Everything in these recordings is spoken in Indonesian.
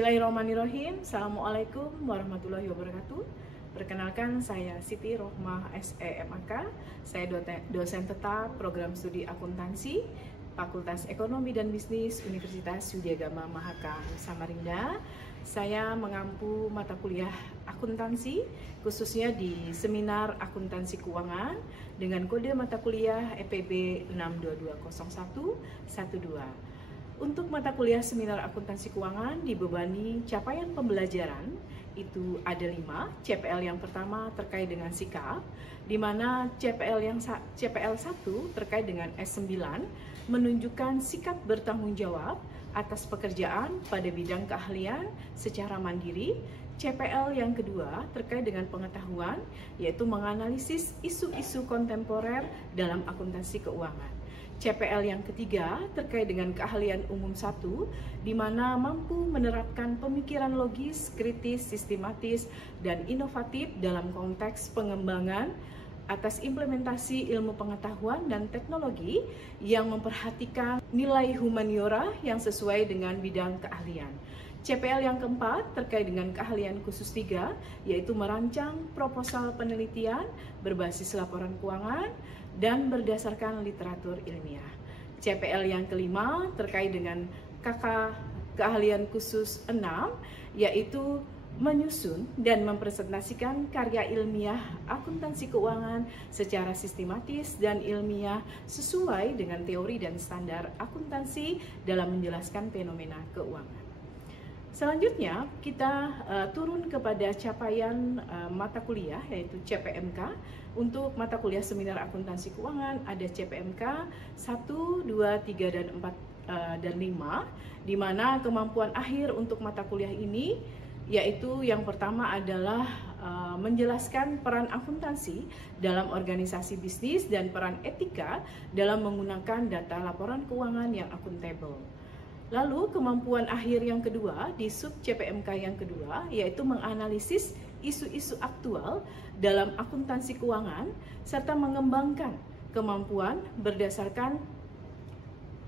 Bismillahirrahmanirrahim. Assalamualaikum warahmatullahi wabarakatuh. Perkenalkan, saya Siti Rohmah SEMAK. Saya dosen tetap program studi akuntansi Fakultas Ekonomi dan Bisnis Universitas Widyagama Mahaka Samarinda. Saya mengampu mata kuliah akuntansi khususnya di seminar akuntansi keuangan dengan kode mata kuliah EPB 6220112. Untuk mata kuliah seminar akuntansi keuangan dibebani capaian pembelajaran itu ada 5. CPL yang pertama terkait dengan sikap, di mana CPL 1 terkait dengan S9 menunjukkan sikap bertanggung jawab atas pekerjaan pada bidang keahlian secara mandiri. CPL yang kedua terkait dengan pengetahuan, yaitu menganalisis isu-isu kontemporer dalam akuntansi keuangan. CPL yang ketiga terkait dengan keahlian umum 1, di mana mampu menerapkan pemikiran logis, kritis, sistematis, dan inovatif dalam konteks pengembangan atas implementasi ilmu pengetahuan dan teknologi yang memperhatikan nilai humaniora yang sesuai dengan bidang keahlian. CPL yang keempat terkait dengan keahlian khusus 3, yaitu merancang proposal penelitian berbasis laporan keuangan dan berdasarkan literatur ilmiah. CPL yang kelima terkait dengan keahlian khusus 6, yaitu menyusun dan mempresentasikan karya ilmiah akuntansi keuangan secara sistematis dan ilmiah sesuai dengan teori dan standar akuntansi dalam menjelaskan fenomena keuangan. Selanjutnya kita turun kepada capaian mata kuliah, yaitu CPMK. Untuk mata kuliah seminar akuntansi keuangan ada CPMK 1, 2, 3, dan 4 dan 5, di mana kemampuan akhir untuk mata kuliah ini yaitu yang pertama adalah menjelaskan peran akuntansi dalam organisasi bisnis dan peran etika dalam menggunakan data laporan keuangan yang akuntabel. Lalu kemampuan akhir yang kedua di sub CPMK yang kedua yaitu menganalisis isu-isu aktual dalam akuntansi keuangan serta mengembangkan kemampuan berdasarkan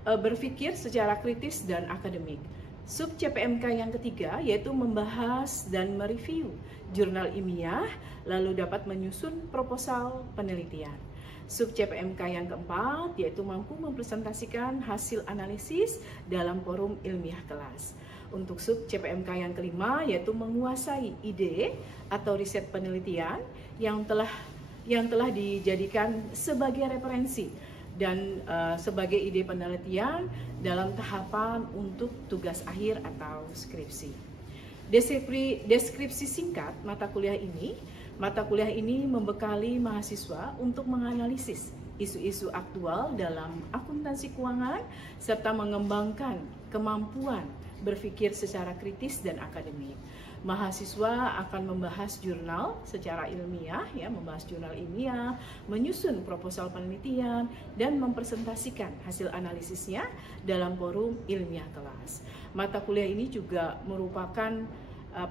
berpikir secara kritis dan akademik. Sub CPMK yang ketiga yaitu membahas dan mereview jurnal ilmiah lalu dapat menyusun proposal penelitian. Sub CPMK yang keempat yaitu mampu mempresentasikan hasil analisis dalam forum ilmiah kelas. Untuk sub CPMK yang kelima yaitu menguasai ide atau riset penelitian yang telah dijadikan sebagai referensi dan sebagai ide penelitian dalam tahapan untuk tugas akhir atau skripsi. Deskripsi singkat mata kuliah ini membekali mahasiswa untuk menganalisis isu-isu aktual dalam akuntansi keuangan serta mengembangkan kemampuan berpikir secara kritis dan akademik. Mahasiswa akan membahas jurnal secara ilmiah, membahas jurnal ilmiah, menyusun proposal penelitian, dan mempresentasikan hasil analisisnya dalam forum ilmiah kelas. Mata kuliah ini juga merupakan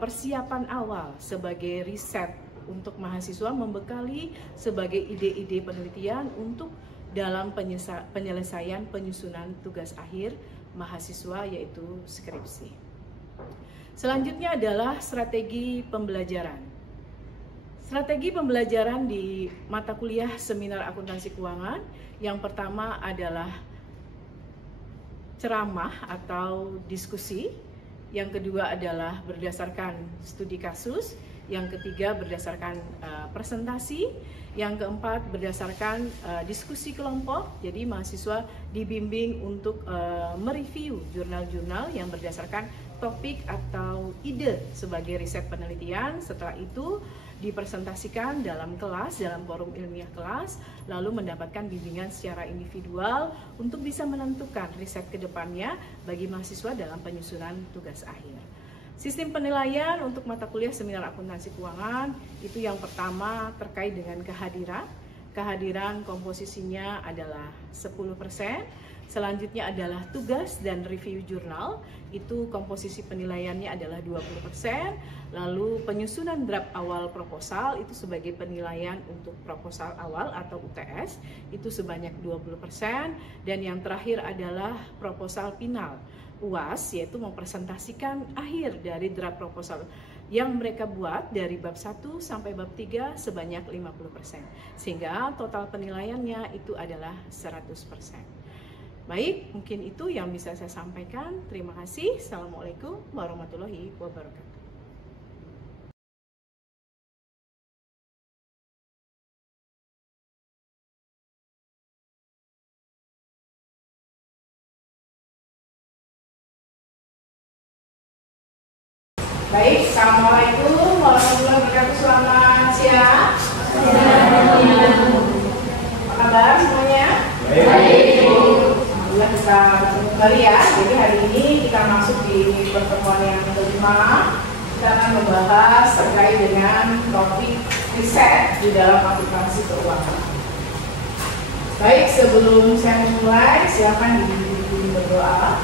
persiapan awal sebagai riset untuk mahasiswa membekali sebagai ide-ide penelitian untuk dalam penyelesaian penyusunan tugas akhir mahasiswa yaitu skripsi. Selanjutnya adalah strategi pembelajaran. Strategi pembelajaran di mata kuliah seminar akuntansi keuangan yang pertama adalah ceramah atau diskusi, yang kedua adalah berdasarkan studi kasus, yang ketiga berdasarkan presentasi, yang keempat berdasarkan diskusi kelompok. Jadi mahasiswa dibimbing untuk mereview jurnal-jurnal yang berdasarkan topik atau ide sebagai riset penelitian. Setelah itu dipresentasikan dalam kelas, dalam forum ilmiah kelas, lalu mendapatkan bimbingan secara individual untuk bisa menentukan riset kedepannya bagi mahasiswa dalam penyusunan tugas akhir. Sistem penilaian untuk mata kuliah seminar akuntansi keuangan itu yang pertama terkait dengan kehadiran. Kehadiran komposisinya adalah 10%. Selanjutnya adalah tugas dan review jurnal, itu komposisi penilaiannya adalah 20%. Lalu penyusunan draft awal proposal itu sebagai penilaian untuk proposal awal atau UTS itu sebanyak 20%. Dan yang terakhir adalah proposal final. UAS, yaitu mempresentasikan akhir dari draft proposal yang mereka buat dari bab 1 sampai bab 3 sebanyak 50%. Sehingga total penilaiannya itu adalah 100%. Baik, mungkin itu yang bisa saya sampaikan. Terima kasih. Assalamualaikum warahmatullahi wabarakatuh. Baik, Assalamualaikum warahmatullahi wabarakatuh. Selamat siang. Apa kabar semuanya? Baik. Alhamdulillah kita bertemu kembali ya. Jadi hari ini kita masuk di pertemuan yang kelima. Kita akan membahas terkait dengan topik riset di dalam akuntansi keuangan. Baik, sebelum saya memulai, silakan berdoa.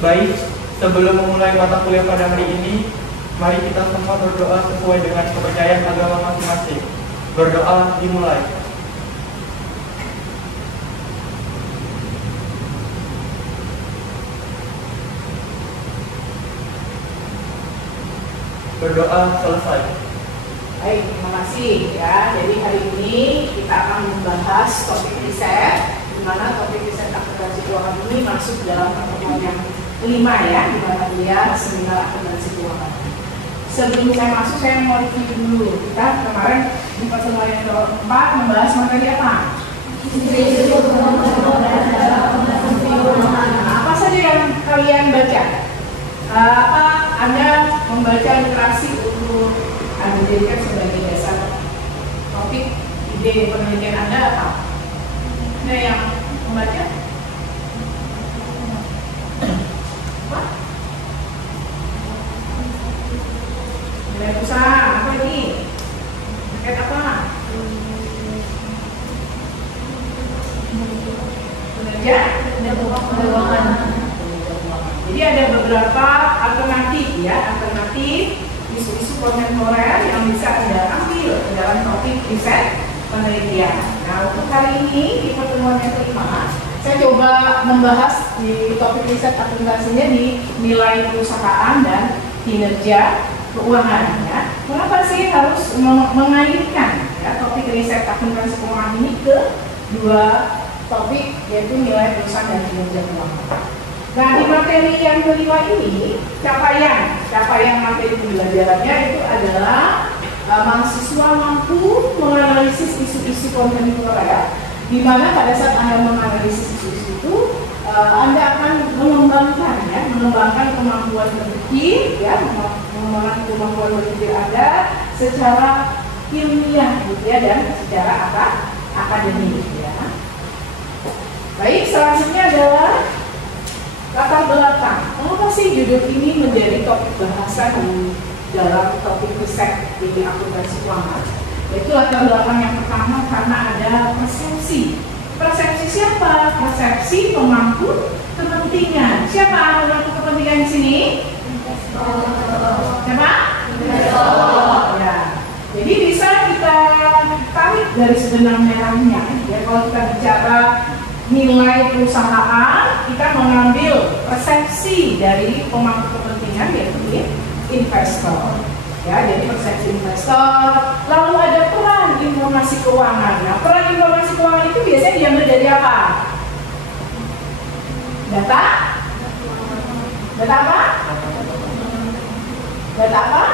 Baik, sebelum memulai mata kuliah pada hari ini, mari kita semua berdoa sesuai dengan kepercayaan agama masing-masing. Berdoa dimulai. Berdoa selesai. Baik, terima kasih ya. Jadi hari ini kita akan membahas topik riset, di mana topik riset akuntansi keuangan ini masuk dalam pertemuan yang kelima ya, di mana dia seminar akuntansi keuangan. Sebelum saya masuk, saya mau review dulu. Kita kemarin di pertemuan yang keempat membahas materi apa? Apa saja yang kalian baca? Apa Anda membaca literasi untuk Anda jadikan sebagai dasar topik ide penelitian Anda apa? Ada yang membaca? Apa? Nilai usaha, apa ini? Terkait apa? Kinerja? Keuangan. Jadi ada beberapa alternatif ya, alternatif isu-isu kontemporer yang bisa Anda ambil dalam topik riset penelitian. Nah, untuk hari ini di pertemuan yang kelima, saya coba membahas di topik riset akuntansinya di nilai perusahaan dan kinerja keuangan. Ya. Mengapa sih harus mengaitkan ya, topik riset akuntansi keuangan ini ke dua topik, yaitu nilai perusahaan dan kinerja keuangan? Nah, di materi yang kelima ini, capaian materi pembelajarannya itu adalah mahasiswa mampu menganalisis isu-isu kontemporer, di mana pada saat Anda menganalisis isu-isu itu, Anda akan mengembangkan kemampuan berpikir, ya, mengembangkan kemampuan berpikir Anda secara ilmiah, gitu ya, dan secara akademik, ya. Baik, selanjutnya adalah latar belakang. Mengapa sih judul ini menjadi topik bahasan di dalam topik riset di akuntansi keuangan? Yaitu latar belakang yang pertama karena ada persepsi. Persepsi siapa? Persepsi pemangku kepentingan. Siapa pemangku kepentingan di sini? Siapa? Ya. Jadi bisa kita tarik dari sebenang merahnya. Ya, kalau kita bicara nilai perusahaan, kita mengambil persepsi dari pemangku kepentingan, yaitu investor. Ya, jadi persepsi investor. Lalu ada peran informasi keuangan. Nah, peran informasi keuangan itu biasanya diambil dari apa? Data? Data apa? Data apa?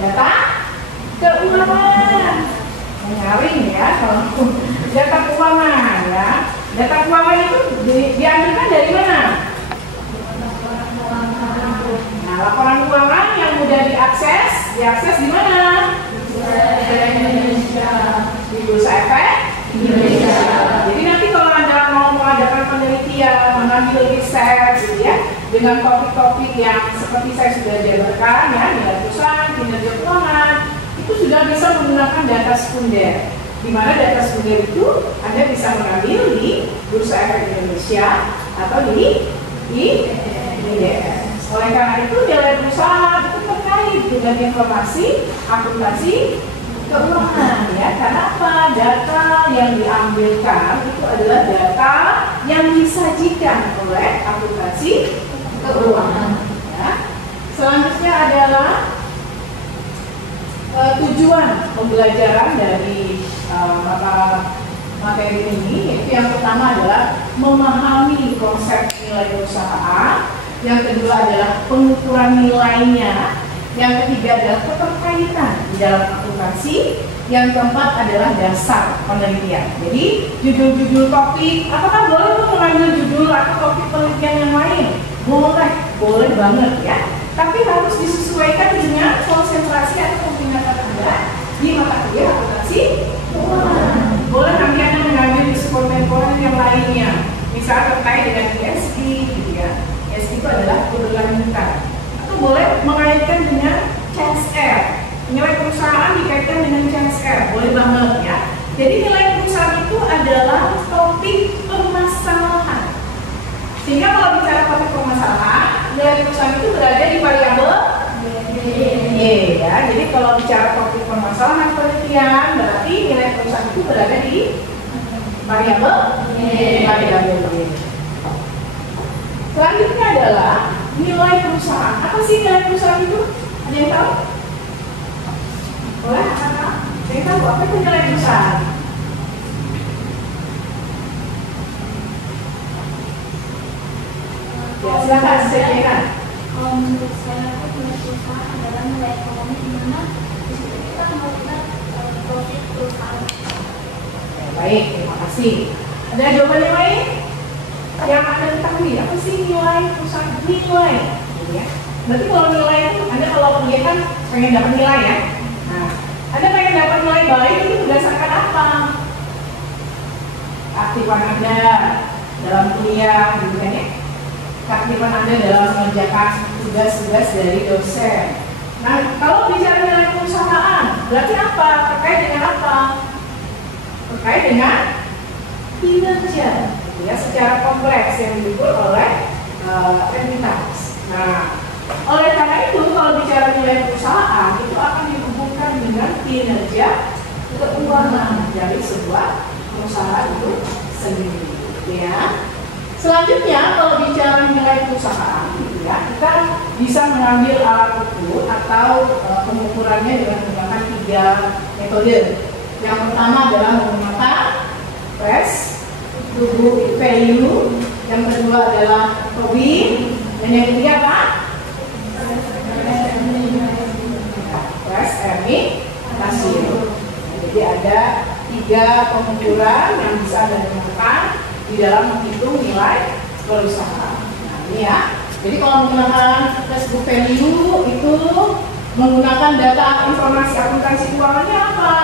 Data keuangan. Menyaring ya, kalau data keuangan ya. Data keuangan itu diambilkan dari mana? Nah, laporan keuangan yang mudah diakses di mana? Di Bursa Efek Indonesia. Jadi nanti kalau Anda mau mengadakan penelitian, mengambil riset gitu ya, dengan topik-topik yang seperti saya sudah jabarkan ya, nilai perusahaan, kinerja keuangan, itu sudah bisa menggunakan data sekunder. Di mana data sekunder itu Anda bisa mengambil di Bursa Efek Indonesia atau di IDS. Oleh karena itu nilai perusahaan itu terkait dengan informasi akuntansi keuangan ya. Karena apa? Data yang diambilkan itu adalah data yang disajikan oleh akuntansi keuangan ya. Selanjutnya adalah tujuan pembelajaran dari mata materi ini, yaitu yang pertama adalah memahami konsep nilai perusahaan, yang kedua adalah pengukuran nilainya, yang ketiga adalah keterkaitan di dalam akuntansi, yang keempat adalah dasar penelitian. Jadi judul-judul topik, apakah boleh mengambil judul atau topik penelitian yang lain? Boleh banget ya. Tapi harus disesuaikan dengan konsentrasi atau peminatan Anda di mata kuliah akuntansi keuangan. Boleh nanti Anda mengambil isu kontemporer yang lainnya, misalnya terkait dengan ESG gitu ya. ESG itu adalah keberlanjutan. Atau boleh mengaitkan dengan CSR, nilai perusahaan dikaitkan dengan CSR, boleh banget ya. Jadi nilai perusahaan itu adalah topik permasalahan. Sehingga kalau bicara topik permasalahan, nilai perusahaan itu berada di variabel Y ya. Jadi kalau bicara topik permasalahan penelitian, berarti nilai perusahaan itu berada di variabel Y. Selanjutnya adalah nilai perusahaan. Apa sih nilai perusahaan itu? Ada yang tahu? Boleh? Ada yang tahu apa itu nilai perusahaan? Ya, silakan saya. Kalau menurut saya nilai perusahaan adalah nilai ekonomi di mana di situ kita melihat profit perusahaan. Baik, terima kasih. Ada jawaban yang lain? Yang Anda ketahui, apa sih nilai perusahaan? Nilai, ya. Berarti kalau nilai itu, Anda kalau kuliah kan pengen dapat nilai ya. Nah, Anda pengen dapat nilai baik itu berdasarkan apa? Keaktifan Anda dalam kuliah, gitu kan ya? Keaktifan Anda dalam mengerjakan tugas-tugas dari dosen. Nah, kalau bicara nilai perusahaan, berarti apa? Terkait dengan apa? Terkait dengan kinerja, ya, secara kompleks yang diukur oleh entitas. Nah, oleh karena itu kalau bicara nilai perusahaan itu akan dihubungkan dengan kinerja keuangan dari sebuah perusahaan itu sendiri, ya. Selanjutnya kalau bicara nilai perusahaan, ya, kita bisa mengambil alat ukur atau pengukurannya dengan menggunakan 3 metode. Yang pertama adalah menggunakan PRESS, to value, yang kedua adalah Tobin, dan yang ketiga apa? PRESS, rasio. Jadi ada 3 pengukuran yang bisa Anda gunakan di dalam menghitung nilai perusahaan. Nah, ini ya. Jadi kalau menggunakan PRESS to value itu menggunakan data informasi akuntansi keuangannya apa?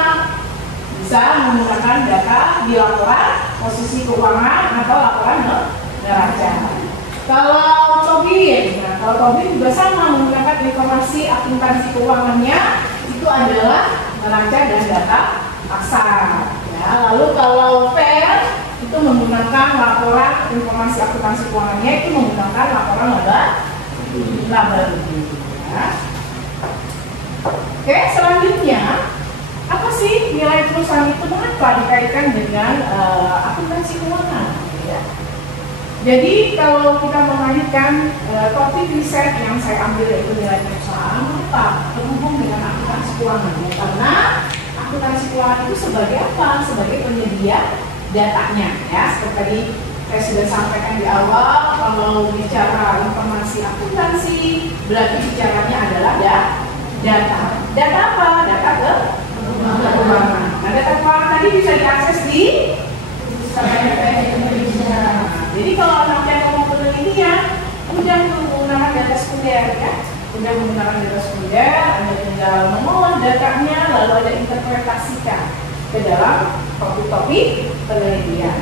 Bisa menggunakan data di laporan posisi keuangan atau laporan neraca. Kalau Tobin, nah kalau Tobin juga sama menggunakan informasi akuntansi keuangannya itu adalah neraca dan data pasar. Ya, lalu kalau PER itu menggunakan laporan informasi akuntansi keuangannya itu menggunakan laporan laba. Ya. Oke, selanjutnya apa sih nilai perusahaan itu, mengapa dikaitkan dengan akuntansi keuangan? Ya. Jadi kalau kita mengaitkan topik riset yang saya ambil yaitu nilai perusahaan, mengapa terhubung dengan akuntansi keuangan? Ya, karena akuntansi keuangan itu sebagai apa? Sebagai penyedia datanya, ya. Seperti tadi saya sudah sampaikan di awal, kalau bicara informasi akuntansi berarti bicaranya adalah data. Data apa? Data keuangan. Nah, data keuangan tadi bisa diakses di jadi kalau nanti ngomong penelitian, udah menggunakan data sekunder ya, udah menggunakan data sekunder, Anda tinggal mengolah datanya, lalu Anda interpretasikan ke dalam topik-topik penelitian.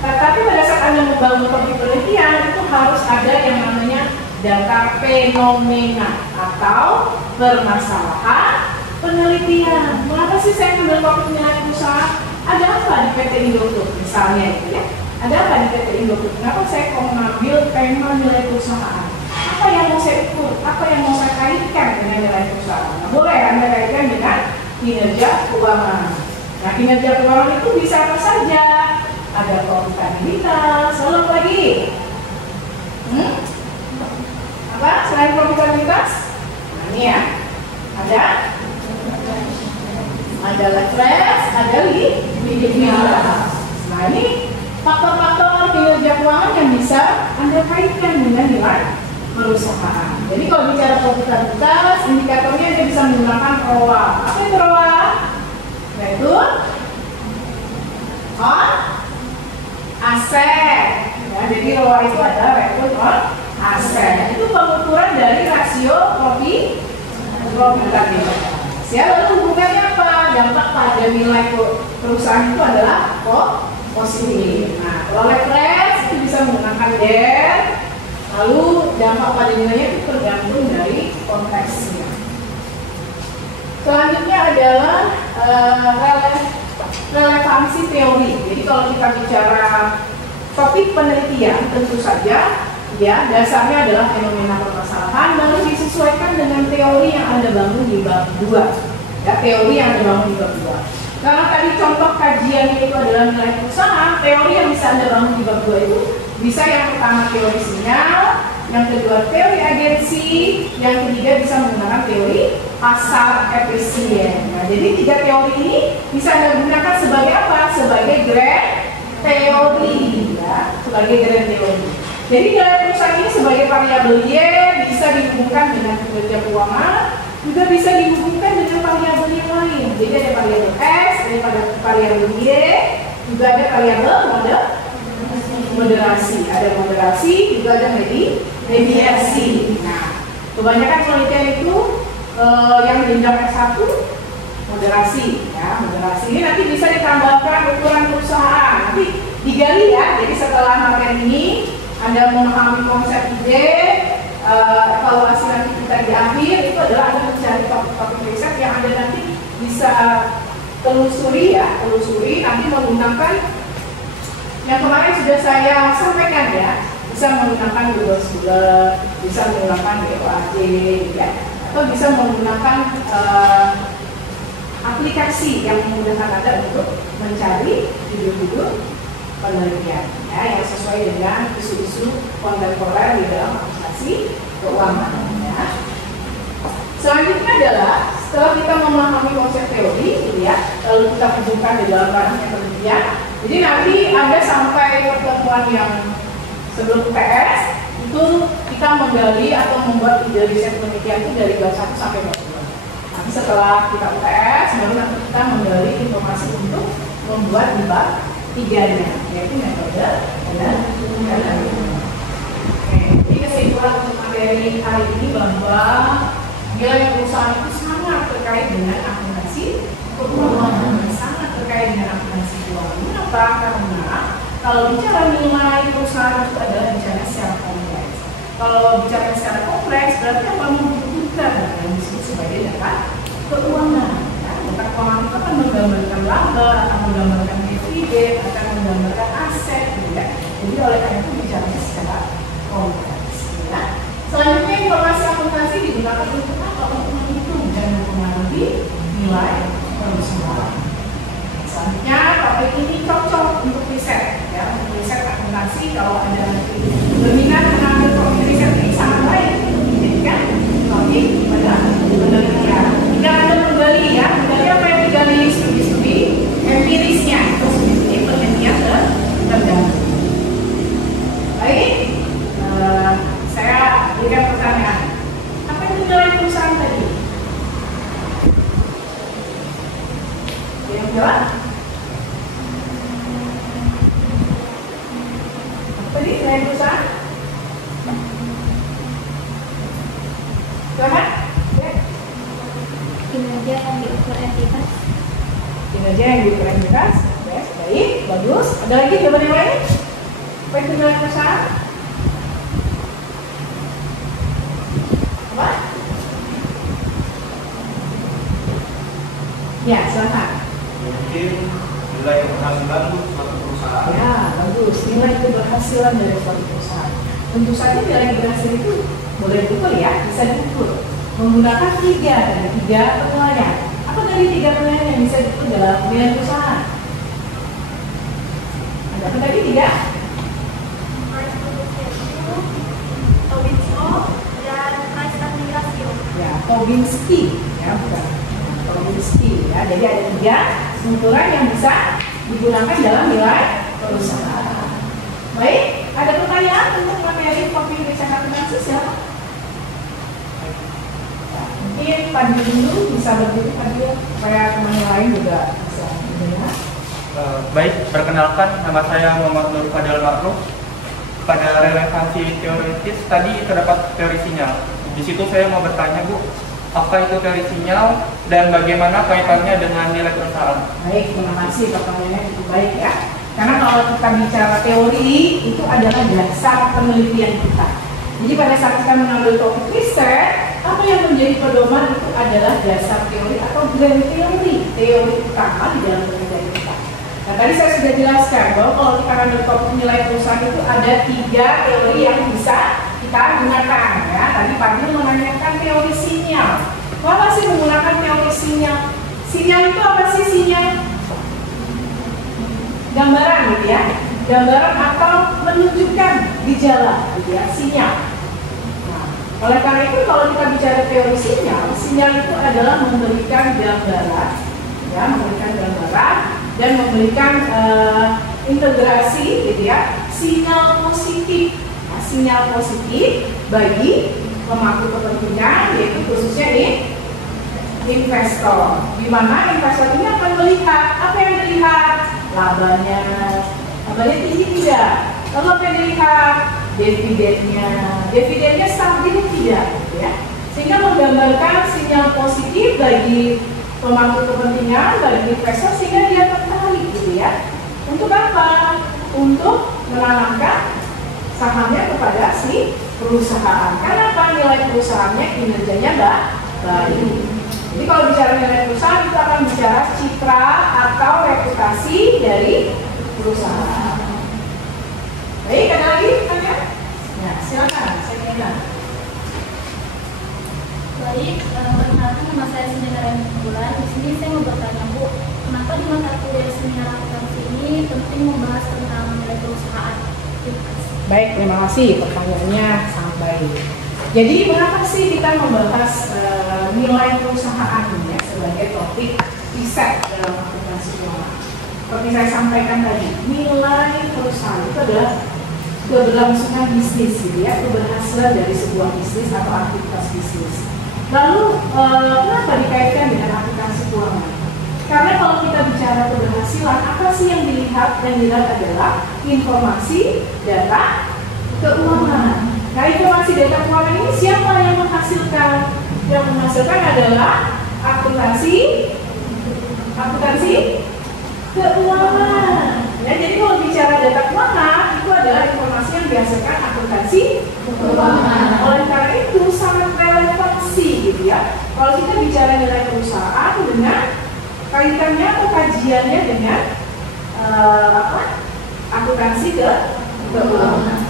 Tapi pada saat Anda membangun topik penelitian itu harus ada yang namanya data fenomena atau permasalahan penelitian. Mengapa sih saya ambil topik nilai perusahaan? Ada apa di PT Indofood misalnya itu ya? Ada apa di PT Indofood? Kenapa saya mau mengambil tema nilai perusahaan? Apa yang mau saya ukur? Apa yang mau saya kaitkan dengan nilai perusahaan? Nah, boleh Anda kaitkan dengan kinerja keuangan. Nah, kinerja keuangan itu bisa apa saja? Ada profitabilitas, lalu apa lagi? Apa selain profitabilitas? Nah, ini ya, ada leverage, ada likuiditas. Nah, ini faktor-faktor kinerja keuangan yang bisa Anda kaitkan dengan nilai perusahaan. Jadi kalau bicara profitabilitas, indikatornya dia bisa menggunakan ROA. Apa itu ROA? Return on asset. Ya, jadi ROA itu adalah return on asset. Itu pengukuran dari rasio profitabilitas. Ya, lalu hubungannya apa? Dampak pada nilai perusahaan itu adalah positif. Nah, kalau leverage itu bisa menggunakan debt. Lalu dampak pada nilainya itu tergantung dari konteksnya. Selanjutnya adalah relevansi teori. Jadi kalau kita bicara topik penelitian, tentu saja ya dasarnya adalah fenomena permasalahan, lalu disesuaikan dengan teori yang Anda bangun di bab 2. Ya, teori yang Anda bangun di bab 2. Karena tadi contoh kajiannya itu adalah nilai perusahaan, teori yang bisa Anda bangun di bab 2 itu bisa yang pertama teori sinyal, yang kedua teori agensi, yang ketiga bisa menggunakan teori pasar efisien. Nah, jadi 3 teori ini bisa Anda gunakan sebagai apa? Sebagai grand teori, ya, sebagai grand teori. Jadi nilai perusahaan ini sebagai variabel Y bisa dihubungkan dengan kinerja keuangan, juga bisa dihubungkan dengan variabel yang lain. Jadi ada variabel X, ada variabel Y, juga ada variabel moderasi. Ada moderasi, juga ada mediasi. Nah, kebanyakan penelitian itu yang jenjang S1 moderasi, ya, moderasi ini nanti bisa ditambahkan ukuran perusahaan. Nanti digali ya. Jadi setelah materi ini Anda memahami konsep ide, evaluasi nanti kita di akhir itu adalah Anda mencari topik-topik riset yang Anda nanti bisa telusuri ya, nanti menggunakan yang kemarin sudah saya sampaikan ya, bisa menggunakan Google Scholar, bisa menggunakan DOAJ ya, atau bisa menggunakan aplikasi yang memudahkan Anda untuk mencari judul-judul penelitian ya, yang sesuai dengan isu-isu kontemporer di dalam aplikasi keuangan ya. Selanjutnya adalah setelah kita memahami konsep teori ya, lalu kita hubungkan di dalam ranahnya penelitian. Jadi nanti Anda sampai pertemuan yang sebelum UTS itu kita menggali atau membuat ide riset penelitian itu dari bab 1 sampai bab 2. Nanti setelah kita UTS baru nanti kita menggali informasi untuk membuat di bab 3-nya, yaitu metode dan jadi kesimpulan untuk materi hari ini bahwa nilai perusahaan itu sangat terkait dengan akuntansi keuangan, sangat terkait dengan akuntansi keuangan. Kenapa? Karena kalau bicara nilai perusahaan itu adalah bicara secara kompleks. Kalau bicara secara kompleks berarti apa membutuhkan yang disebut sebagai data keuangan. Data keuangan itu akan menggambarkan laba, akan menggambarkan dividen, akan menggambarkan aset, gitu ya. Jadi oleh karena itu bicaranya secara kompleks. Ya. Selanjutnya informasi akuntansi digunakan untuk apa? Untuk menghitung dan mempengaruhi nilai perusahaan. Selanjutnya topik ini cocok untuk riset, ya, untuk riset akuntansi. Kalau Anda nanti berminat mengambil topik riset ini sangat baik untuk dijadikan topik pada penelitian. Jika Anda menggali ya, menggali apa yang digali studi-studi empirisnya, studi penelitian terdahulu. Baik, saya berikan pertanyaan. Apa itu nilai perusahaan tadi? Yang jawab? Tadi nilai perusahaan? Silahkan. Ya. Kinerja yang diukur entitas. Kinerja yang diukur entitas. Yes, baik, bagus. Ada lagi jawaban yang lain? Apa itu nilai perusahaan? Apa? Ya, silakan. Mungkin nilai keberhasilan suatu perusahaan. Ya, bagus. Nilai keberhasilan dari suatu perusahaan. Tentu saja nilai berhasil itu boleh diukur ya, bisa diukur menggunakan 3 penilaian. Apa dari 3 penilaian yang bisa diukur dalam penilaian perusahaan? Ada apa tadi 3? Ya, Tobinski, ya bukan Tobinski, ya. Jadi ada 3 struktural yang bisa digunakan dalam nilai perusahaan. Baik, ada pertanyaan untuk materi topik riset akuntansi siapa? Mungkin Pak dulu bisa berdiri Pak supaya teman lain juga bisa mendengar. Baik, perkenalkan nama saya Muhammad Nur Fadil Makruh. Pada relevansi teoritis tadi terdapat teori sinyal. Di situ saya mau bertanya Bu, apa itu teori sinyal dan bagaimana kaitannya dengan nilai perusahaan? Baik, terima kasih pertanyaannya cukup baik ya. Karena kalau kita bicara teori itu adalah dasar penelitian kita. Jadi pada saat kita mengambil topik riset, apa yang menjadi pedoman itu adalah dasar teori atau grand teori utama di dalam penelitian kita. Nah tadi saya sudah jelaskan bahwa kalau kita ambil topik nilai perusahaan itu ada 3 teori yang bisa kita gunakan ya. Tadi Pak Dil menanyakan teori sinyal. Apa sih menggunakan teori sinyal? Sinyal itu apa sih sinyal? Gambaran gitu ya. Gambaran atau menunjukkan gejala gitu ya, sinyal. Nah, oleh karena itu kalau kita bicara teori sinyal, sinyal itu adalah memberikan gambaran ya, memberikan gambaran dan memberikan integrasi gitu ya, sinyal positif. Nah, sinyal positif bagi pemangku kepentingan yaitu khususnya investor, di mana investor ini akan melihat apa yang dilihat, labanya tinggi tidak, lalu apa yang dilihat, dividennya stabil tidak, gitu ya. Sehingga menggambarkan sinyal positif bagi pemangku kepentingan, bagi investor sehingga dia tertarik, gitu ya. Untuk apa? Untuk menanamkan sahamnya kepada si perusahaan. Karena apa? Nilai perusahaannya kinerjanya baik. Jadi kalau bicara nilai perusahaan itu akan bicara citra atau reputasi dari perusahaan. Baik, ada lagi tanya? Ya, silakan, saya kira. Baik, perkenalkan nama saya Sendera Bulan. Di sini saya mau bertanya Bu, kenapa di mata kuliah seminar akuntansi ini penting membahas tentang nilai perusahaan? Baik, terima kasih, pertanyaannya sangat baik. Jadi mengapa sih kita membahas nilai perusahaan ini ya, sebagai topik riset dalam akuntansi keuangan? Seperti saya sampaikan tadi, nilai perusahaan itu adalah keberlangsungan bisnis, gitu ya, keberhasilan dari sebuah bisnis atau aktivitas bisnis. Lalu kenapa dikaitkan dengan akuntansi keuangan? Karena kalau kita bicara keberhasilan, apa sih yang dilihat? Yang dilihat adalah informasi, data, keuangan. Nah, informasi data keuangan ini siapa yang menghasilkan? Yang menghasilkan adalah akuntansi keuangan. Ya, jadi kalau bicara data keuangan itu adalah informasi yang dihasilkan akuntansi keuangan. Oleh karena itu sangat relevansi gitu ya. Kalau kita bicara nilai perusahaan dengan kaitannya atau kajiannya dengan akuntansi keuangan.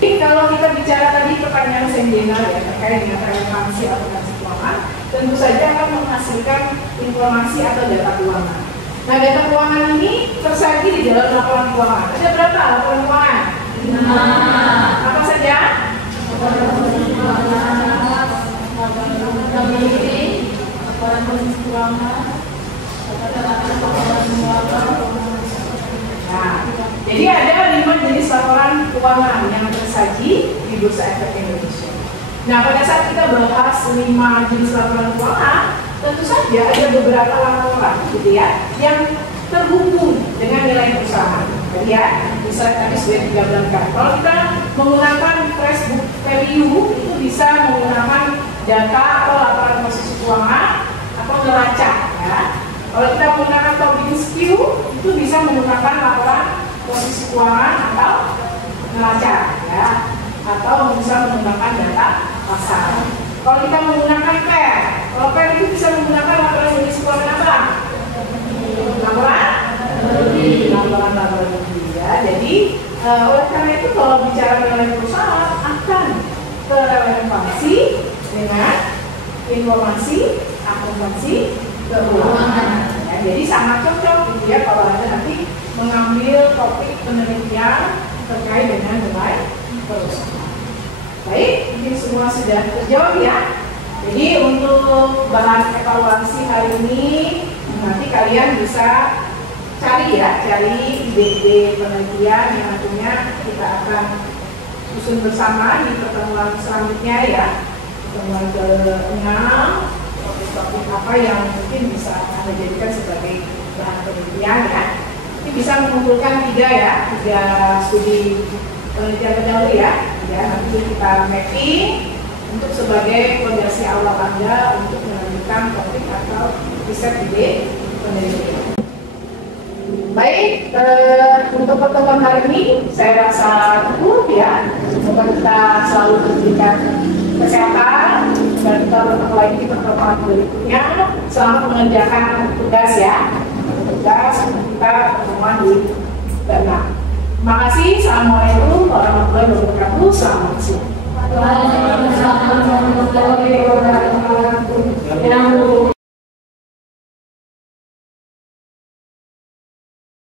Jadi kalau kita bicara tadi pertanyaan seminar ya terkait dengan relevansi akuntansi keuangan, tentu saja akan menghasilkan informasi atau data keuangan. Nah, data keuangan ini tersaji di dalam laporan keuangan. Ada berapa laporan keuangan? 5. Apa saja? Laporan keuangan. Nah, jadi ada 5 jenis laporan keuangan yang tersaji di Bursa Efek Indonesia. Nah, pada saat kita bahas 5 jenis laporan keuangan, tentu saja ada beberapa laporan gitu ya yang terhubung dengan nilai perusahaan. Jadi ya, di slide tadi sudah digambarkan. Kalau kita menggunakan fresh book value itu bisa menggunakan data atau laporan posisi keuangan atau neraca ya. Kalau kita menggunakan Tobinski itu bisa menggunakan laporan posisi keuangan atau neraca ya, atau bisa menggunakan data pasar. Kalau kita menggunakan PER, kalau PER itu bisa menggunakan laporan posisi keuangan apa? Laporan ya. Jadi oleh karena itu kalau bicara nilai perusahaan akan terrelevansi dengan informasi akuntansi keuangan. Jadi sangat cocok gitu ya kalau Anda nanti mengambil topik penelitian terkait dengan nilai perusahaan. Baik, mungkin semua sudah terjawab ya. Jadi untuk bahan evaluasi hari ini nanti kalian bisa cari ide-ide penelitian yang nantinya kita akan susun bersama di pertemuan selanjutnya ya. Pertemuan ke-6, topik apa yang mungkin bisa Anda jadikan sebagai bahan penelitian ya. Ini bisa mengumpulkan tiga studi penelitian terdahulu ya. Nanti kita mapping untuk sebagai fondasi awal Anda untuk menemukan topik atau riset ide penelitian. Baik, untuk pertemuan hari ini saya rasa cukup ya. Semoga kita selalu diberikan kesehatan dan kita bertemu lagi di pertemuan berikutnya. Selamat mengerjakan tugas ya. Tugas kita pertemuan di Bernam. Terima kasih. Assalamualaikum warahmatullahi wabarakatuh. Selamat siang. Waalaikumsalam warahmatullahi wabarakatuh.